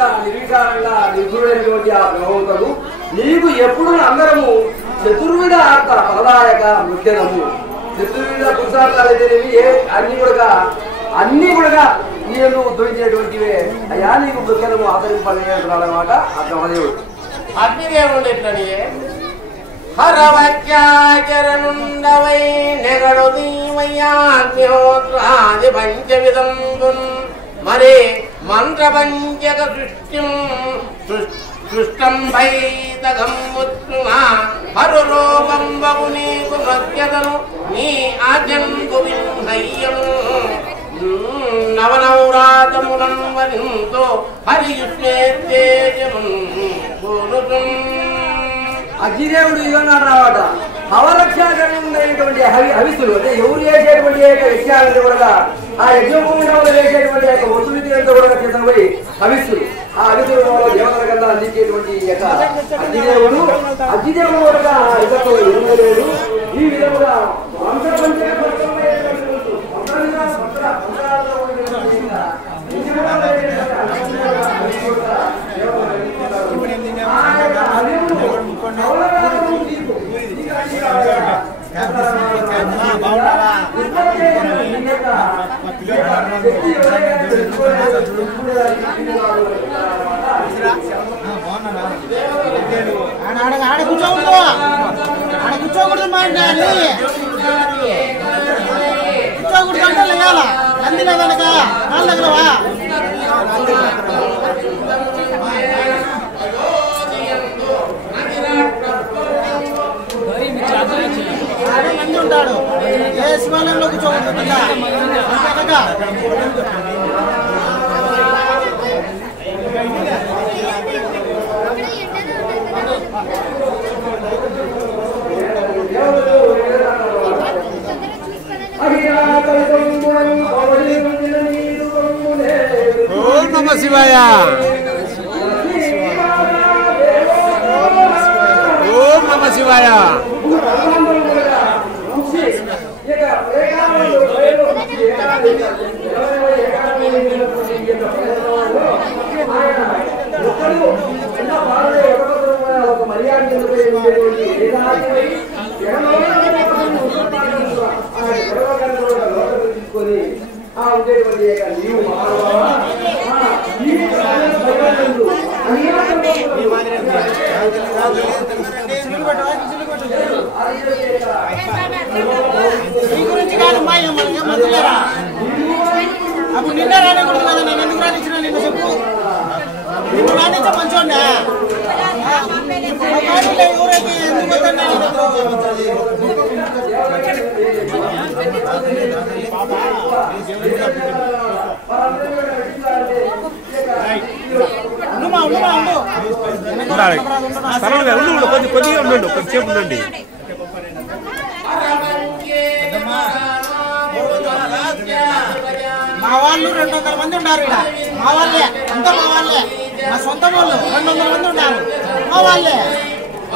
నిశ్చలంగా నిర్వికారంగా నిర్గుణమైనటువంటి ఆ భగవంతుడు నీకు ఎప్పుడు అందరము చతుర్విధ అర్థ ఫలదాయక ముఖ్యము చతుర్విధ పురుషార్థాలు అయితేనేవి అన్ని కూడా నేను ఉద్భవించినటువంటివే అయ్యా నీకు ముఖ్యము ఆదరింపలేదన్నమాట ఆ బ్రహ్మదేవుడు. అగ్నిదేవుడు ఎట్లని హరవత్యాచరణుండవై నెగడు దీమయ్యాగ్నిహోత్రాది పంచవిధంబున్ మరే మంత్రపంచక సృష్టం భైతగంబుత్తుమా హరురూపం బహు నీకు నృత్యతను నీ ఆజంకు విహయ్యము నవనవరాతములను వరింతో హరియుష్ణేతేజము అగ్నిదేవుడు ఇదన్నాడు రావట హవరక్షాకరణమైనటువంటి హవిస్సులు అంటే ఎవరు చేసేటువంటి యజ్ఞాలంటే కూడా ఆ యజ్ఞభూమిలో చేసేటువంటి యొక్క వస్తువులతో కూడా చేసినవి హవిస్సులు ఆ హవిస్సుల దేవతల కన్నా అందించేటువంటి యొక్క అగ్నిదేవుడు కూడా ఇతరులు ఎరుగలేడు. ఈ విధముగా ఆడ కూర్చోకూడదు మాట్లాడి కూర్చోకూడదు అంటే లేయాల అందులో వెనక నాన్న దగ్గరవా మంది ఉంటాడు ఏ శివాలయంలో కూర్చోకూడదు ఓం నమః శివాయ ఓం నమః శివాయ ఈ గురించి కాదు మధ్యలేరా అప్పుడు నిన్న రానికూడదు కదా నేను ఎందుకు రానిచ్చిన నిన్న చెప్పు నిన్ను రానిచ్చా మంచోడ్డా ఎవరైతే ఎందుకు కొద్దిగా ఉండండి కొద్దిసేపు ఉండండి. మా వాళ్ళు 200 మంది ఉన్నారు ఇక్కడ మా వాళ్ళే అంతా మా వాళ్ళే మా సొంత వాళ్ళు 200 మంది ఉన్నారు మా వాళ్ళే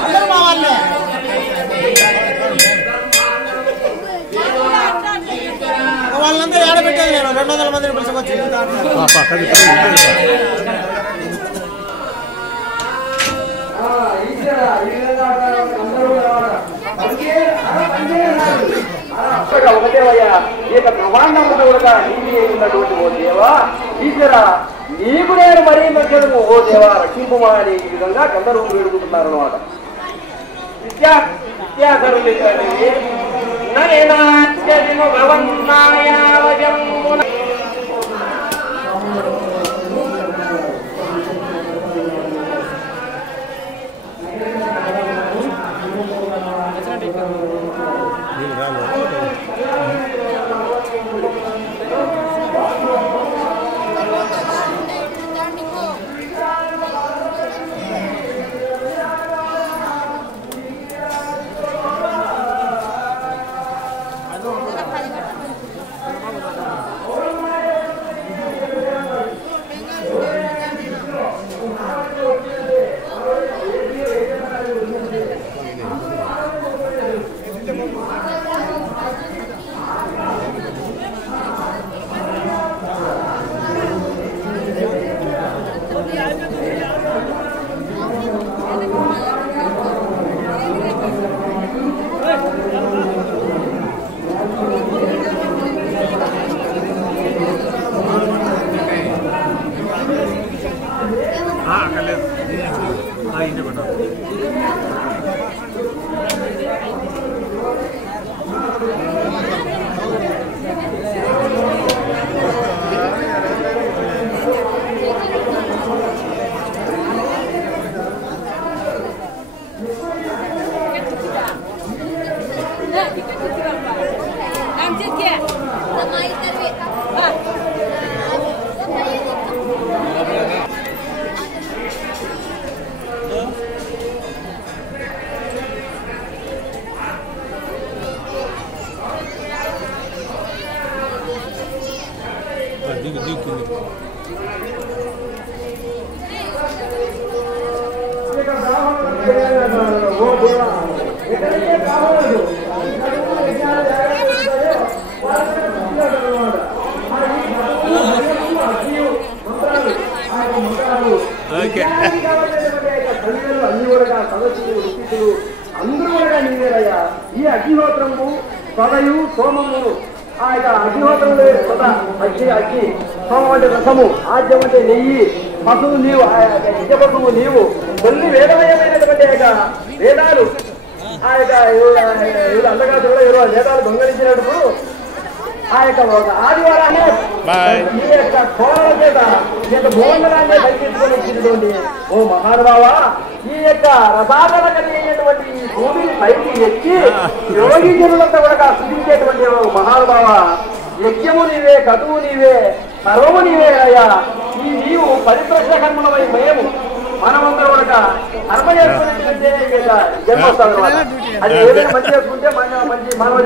అందరూ మా వాళ్ళే వాళ్ళందరూ ఏడబెట్టేది నేను 200 మందిని పిలుచుకొచ్చి ఒకటేవయ్యా ఇక బ్రహ్మాండంలో కూడా నీతి ఉన్నటువంటి ఓ దేవా ఈశ్వర నీకు నేను మరీ మధ్యము ఓ దేవా రక్షింపుమా అనే ఈ విధంగా గంధర్వులు వేడుకుంటున్నారు అన్నమాట. అక్కర్లేదు అందరూ కూడా నీవేరయ్యా. ఈ అగ్నిహోత్రము సదయు సోమము ఆ యొక్క అగ్నిహోత్రములు అగ్గి సోమం అంటే రసము, ఆద్యం అంటే నెయ్యి, పశువు నీవు, ఆ యొక్క యజ్ఞ పశువు నీవు, కొన్ని వేదమయమైనటువంటి యొక్క వేదాలు ఆ యొక్క అందగాడు కూడా ఎవరో వేదాలు దొంగలించినప్పుడు ఆ యొక్క ఆదివారాన్ని ఈ యొక్క కోరల చేత ఈ యొక్క భూమండలాన్ని దర్శించుకొని ఇచ్చినటువంటి ఓ మహానుభావ, ఈ యొక్క రసాదన కలిగినటువంటి ఈ భూమిని పైకి ఎక్కి యోగి జనులంతా కూడా సృష్టించేటువంటి ఓ మహానుభావ, యజ్ఞము నీవే, కటువు నీవే, సర్వము నీవే అయ్యా. ఈ నీవు పరిప్రశ్న కర్మలమై భయము మనమందరూ కూడా కర్మ చేసుకునే జన్మ వస్తుంది. అది ఏదైనా మంచి చేసుకుంటే మంచి మానవ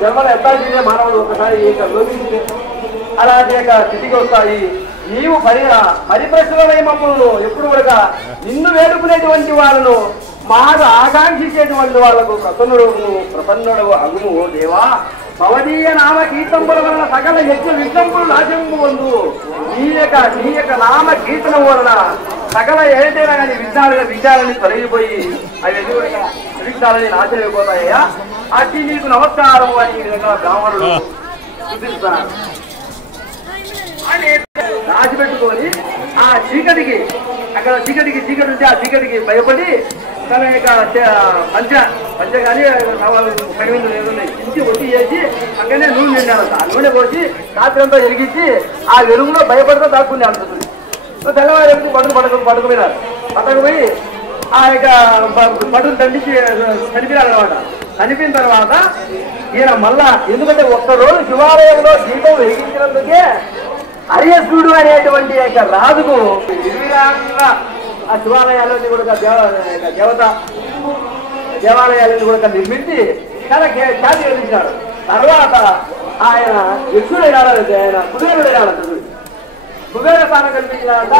జన్మలు ఎత్తాల్సిందే మానవుడు ఒకసారి అలాంటి యొక్క స్థితికి వస్తాయి. నీవు పరిప్రశ్నలమై మమ్మల్ని ఎప్పుడు కూడా నిన్ను వేడుకునేటువంటి వాళ్ళను మహా ఆకాంక్షించేటువంటి వాళ్లకు ప్రసన్నుడు అగుము. ఓ దేవా, భవదీయ నామ కీర్తంబుల వలన సకల యజ్ఞ విఘ్నంబులు నాశనము పొందు. నీ యొక్క నామ కీర్తనం వలన సకల ఏదైనా కానీ విషయాలని తొలగిపోయి అవి విషయాలని నాశనమైపోతాయ్యా. అట్టి నీకు నమస్కారము అని ఈ విధంగా బ్రాహ్మణుడు చూపిస్తారు. రాసిపెట్టుకొని ఆ చీకటికి చీకటి ఉంటే ఆ చీకటికి భయపడి తన యొక్క పంచ కానీ కడివిందు ఏదున్నాయి ఇంటి ఒట్టి చేసి అక్కడనే నూనె నిండాలంట. ఆ నూనె పోసి రాత్రి అంతా ఎరిగించి ఆ వెలుగులో భయపడితే దాక్కుని అంటుంది. తెల్లవారు పట్టుకుపోయినారు. పట్టకపోయి ఆ యొక్క పట్టును దండించి చనిపోయినారు అనమాట. చనిపోయిన తర్వాత ఈయన మళ్ళా, ఎందుకంటే ఒక్కరోజు శివాలయంలో దీపం వెలిగించినందుకే అర్యసుడు అనేటువంటి యొక్క రాజుకు నిర్విరామంగా ఆ శివాలయాలన్నీ కూడా దేవాలయాలన్నీ కూడా నిర్మించి చాలా ఖ్యాతి కలిగించాడు. తర్వాత ఆయన యక్షుడైనాడు, ఆయన కుబేరుడైనాడు. కుబేర స్థానం కల్పించినాక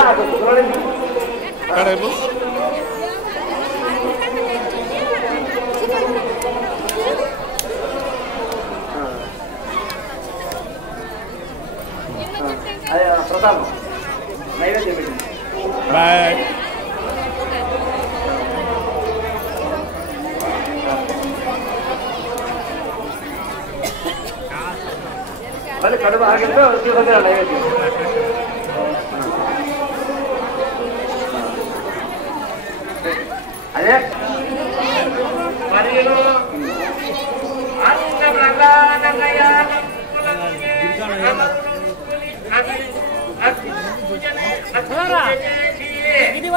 అదే ప్రతాపం నైవేద్యం పెట్టింది. మళ్ళీ కడుపు ఆగితే నైవేద్యం. అదే ఇది